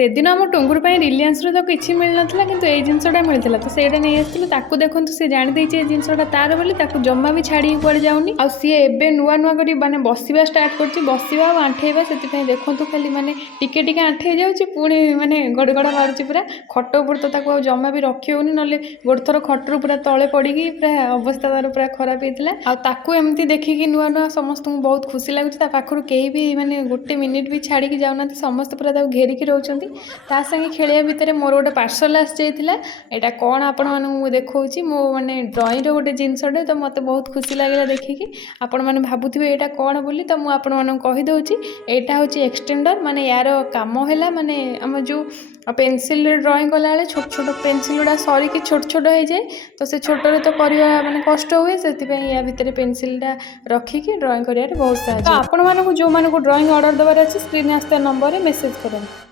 ସେଦିନ ଆମ ଟୁଙ୍ଗୁରୁ ପାଇଁ ରିଲିଆନ୍ସରୁ ତ କିଛି ମିଳିନଥିଲା କିନ୍ତୁ ଏଇ ଜିନିଷଟା ମିଳିଥିଲା ତ ସେଇଟା ନେଇ ଆସିଥିଲୁ। ତାକୁ ଦେଖନ୍ତୁ ସେ ଜାଣିଦେଇଛି ଏ ଜିନିଷଟା ତାର ବୋଲି, ତାକୁ ଜମା ବି ଛାଡ଼ିକି କୁଆଡ଼େ ଯାଉନି। ଆଉ ସିଏ ଏବେ ନୂଆ ନୂଆ କରି ମାନେ ବସିବା ଷ୍ଟାର୍ଟ କରିଛି, ବସିବା ଆଉ ଆଣ୍ଠେଇବା। ସେଥିପାଇଁ ଦେଖନ୍ତୁ ଖାଲି ମାନେ ଟିକେ ଟିକେ ଆଣ୍ଠେଇ ଯାଉଛି ପୁଣି ମାନେ ଗଡ଼ଗଡ଼ ମାରୁଛି ପୁରା। ଖଟ ଉପରେ ତ ତାକୁ ଆଉ ଜମା ବି ରଖି ହେଉନି, ନହେଲେ ଗୋଟେ ଥର ଖଟରୁ ପୁରା ତଳେ ପଡ଼ିକି ପୁରା ଅବସ୍ଥା ତାର ପୁରା ଖରାପ ହେଇଥିଲା। ଆଉ ତାକୁ ଏମିତି ଦେଖିକି ନୂଆ ନୂଆ ସମସ୍ତଙ୍କୁ ବହୁତ ଖୁସି ଲାଗୁଛି। ତା ପାଖରୁ କେହି ବି ମାନେ ଗୋଟେ ମିନିଟ୍ ବି ଛାଡ଼ିକି ଯାଉନାହାନ୍ତି, ସମସ୍ତେ ପୁରା ତାକୁ ଘେରିକି ରହୁଛନ୍ତି। ତା ସାଙ୍ଗେ ଖେଳିବା ଭିତରେ ମୋର ଗୋଟେ ପାର୍ସଲ ଆସିଯାଇଥିଲା। ଏଇଟା କ'ଣ ଆପଣମାନଙ୍କୁ ମୁଁ ଦେଖାଉଛି, ମୋ ମାନେ ଡ୍ରଇଂର ଗୋଟେ ଜିନିଷଟେ, ତ ମୋତେ ବହୁତ ଖୁସି ଲାଗିଲା ଦେଖିକି। ଆପଣମାନେ ଭାବୁଥିବେ ଏଇଟା କ'ଣ ବୋଲି, ତ ମୁଁ ଆପଣମାନଙ୍କୁ କହିଦେଉଛି। ଏଇଟା ହେଉଛି ଏକ୍ସଟେଣ୍ଡର, ମାନେ ୟାର କାମ ହେଲା ମାନେ ଆମ ଯେଉଁ ପେନସିଲରେ ଡ୍ରଇଂ କଲାବେଳେ ଛୋଟ ଛୋଟ ପେନସିଲ ଗୁଡ଼ା ସରିକି ଛୋଟ ଛୋଟ ହେଇଯାଏ, ତ ସେ ଛୋଟରେ ତ କରିବା ମାନେ କଷ୍ଟ ହୁଏ। ସେଥିପାଇଁ ୟା ଭିତରେ ପେନସିଲଟା ରଖିକି ଡ୍ରଇଂ କରିବାରେ ବହୁତ ସାହାଯ୍ୟ। ତ ଆପଣମାନଙ୍କୁ ଯେଉଁମାନଙ୍କୁ ଡ୍ରଇଂ ଅର୍ଡ଼ର ଦେବାର ଅଛି, ସ୍କ୍ରିନ୍ରେ ଆସିଥିବା ନମ୍ବରରେ ମେସେଜ୍ କରନ୍ତୁ।